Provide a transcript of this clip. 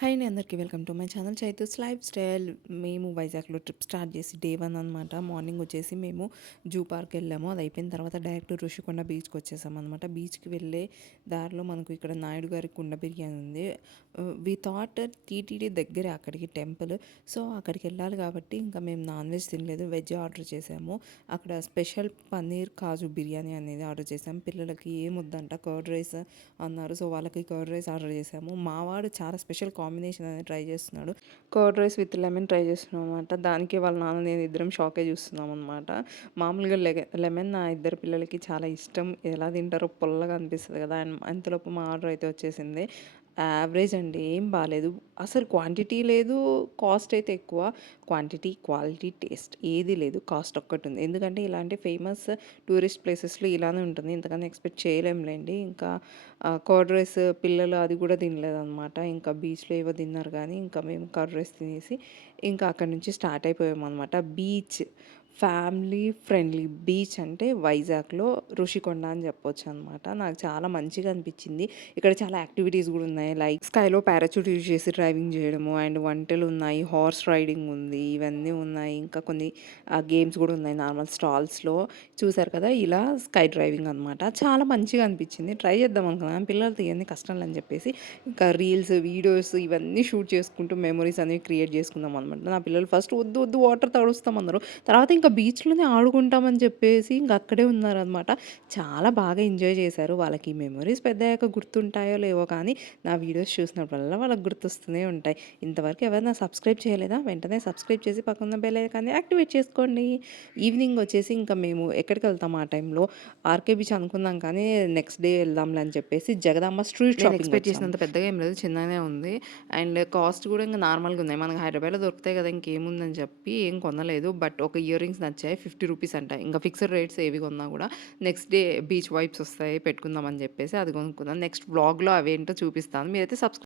Hi అండి అందరికీ welcome to my channel Chaitu's life style. మేము వైజాగ్లో ట్రిప్ స్టార్ట్ చేసి డే 1 అనమాట. మార్నింగ్ వచ్చేసి మేము జూ పార్క్ వెళ్ళాము. అది అయిపోయిన తర్వాత డైరెక్ట్ ఋషికొండ బీచ్కి వచ్చేసాం అనమాట. బీచ్కి వెళ్ళే దారిలో మనకు ఇక్కడ నాయుడు గారి కుండ బిర్యానీ ఉంది. వి థాట్ టీటీడీ దగ్గరే అక్కడికి టెంపుల్. సో అక్కడికి వెళ్ళాలి కాబట్టి ఇంకా మేము నాన్ వెజ్ తినలేదు, వెజ్ ఆర్డర్ చేసాము. అక్కడ స్పెషల్ పన్నీర్ కాజు బిర్యానీ అనేది ఆర్డర్ చేసాము. పిల్లలకి ఏం వద్దంట, కర్డ్ రైస్ అన్నారు. సో వాళ్ళకి కర్డ్ రైస్ ఆర్డర్ చేసాము. మావాడు చాలా స్పెషల్ కాంబినేషన్ అనేది ట్రై చేస్తున్నాడు. Curd rice with lemon try చేస్తున్నాం అనమాట. దానికి వాళ్ళ నాన్న నేను ఇద్దరం షాకే చూస్తున్నాం అనమాట. మామూలుగా లెమన్ నా ఇద్దరు పిల్లలకి చాలా ఇష్టం. ఎలా తింటారో పుల్లగా అనిపిస్తుంది కదా. అండ్ అంతలోపు మా ఆర్డర్ అయితే వచ్చేసింది. యావరేజ్ అండి, ఏం బాలేదు. అసలు క్వాంటిటీ లేదు, కాస్ట్ అయితే ఎక్కువ. క్వాంటిటీ, క్వాలిటీ, టేస్ట్ ఏది లేదు, కాస్ట్ ఒక్కటి ఉంది. ఎందుకంటే ఇలాంటి ఫేమస్ టూరిస్ట్ ప్లేసెస్లో ఇలానే ఉంటుంది. ఇంతకన్నా ఎక్స్పెక్ట్ చేయలేంలేండి. ఇంకా కర్డ్ రైస్ పిల్లలు అది కూడా తినలేదన్నమాట. ఇంకా బీచ్లో ఏవో తిన్నారు కానీ ఇంకా మేము కర్డ్ రైస్ తినేసి ఇంకా అక్కడి నుంచి స్టార్ట్ అయిపోయామన్నమాట. బీచ్ ఫ్యామిలీ ఫ్రెండ్లీ బీచ్ అంటే వైజాగ్లో ఋషికొండ అని చెప్పొచ్చు అనమాట. నాకు చాలా మంచిగా అనిపించింది. ఇక్కడ చాలా యాక్టివిటీస్ కూడా ఉన్నాయి. లైక్ స్కైలో పారాచూట్ యూజ్ చేసి డ్రైవింగ్ చేయడము, అండ్ వంటలు ఉన్నాయి, హార్స్ రైడింగ్ ఉంది, ఇవన్నీ ఉన్నాయి. ఇంకా కొన్ని గేమ్స్ కూడా ఉన్నాయి నార్మల్ స్టాల్స్లో. చూసారు కదా, ఇలా స్కై డ్రైవింగ్ అనమాట. చాలా మంచిగా అనిపించింది. ట్రై చేద్దాం అనుకున్నాను, పిల్లలతో ఇవన్నీ కష్టం అని చెప్పేసి ఇంకా రీల్స్ వీడియోస్ ఇవన్నీ షూట్ చేసుకుంటూ మెమరీస్ అనేవి క్రియేట్ చేసుకుందాం అనమాట. నా పిల్లలు ఫస్ట్ వద్దు వద్దు వాటర్ తడుస్తామన్నారు. తర్వాత ఇంకా బీచ్లోనే ఆడుకుంటామని చెప్పేసి ఇంక అక్కడే ఉన్నారనమాట. చాలా బాగా ఎంజాయ్ చేశారు. వాళ్ళకి ఈ మెమరీస్ పెద్దయ్యాక గుర్తుంటాయో లేవో కానీ నా వీడియోస్ చూసినప్పుడల్లా వాళ్ళకి గుర్తొస్తూనే ఉంటాయి. ఇంతవరకు ఎవరైనా సబ్స్క్రైబ్ చేయలేదా, వెంటనే సబ్స్క్రైబ్ చేసి పక్కన బెల్ ఐకాన్ని యాక్టివేట్ చేసుకోండి. ఈవినింగ్ వచ్చేసి ఇంకా మేము ఎక్కడికి వెళ్తాం ఆ టైంలో, ఆర్కే బీచ్ అనుకున్నాం కానీ నెక్స్ట్ డే వెళ్దాంలే అని చెప్పేసి జగదాంబ స్ట్రీట్ షాపింగ్ ఎక్స్పెక్ట్ చేసినంత పెద్దగా ఏం లేదు, చిన్నగానే ఉంది. అండ్ కాస్ట్ కూడా ఇంకా నార్మల్గా ఉన్నాయి. మనకి హైదరాబాద్లో దొరుకుతాయి కదా, ఇంకేముందని చెప్పి ఏం కొనలేదు. బట్ ఒక ఇయర్ రింగ్స్ నచ్చాయి, 50 రూపీస్ అంట. ఇంకా ఫిక్స్డ్ రేట్స్ ఏవి కొన్నా కూడా నెక్స్ట్ డే బీచ్ వైబ్స్ వస్తాయి పెట్టుకుందాం అని చెప్పేసి అది కొనుక్కున్నాను. నెక్స్ట్ వ్లాగ్లో అవేంటో చూపిస్తాను. మీరైతే సబ్స్క్రైబ్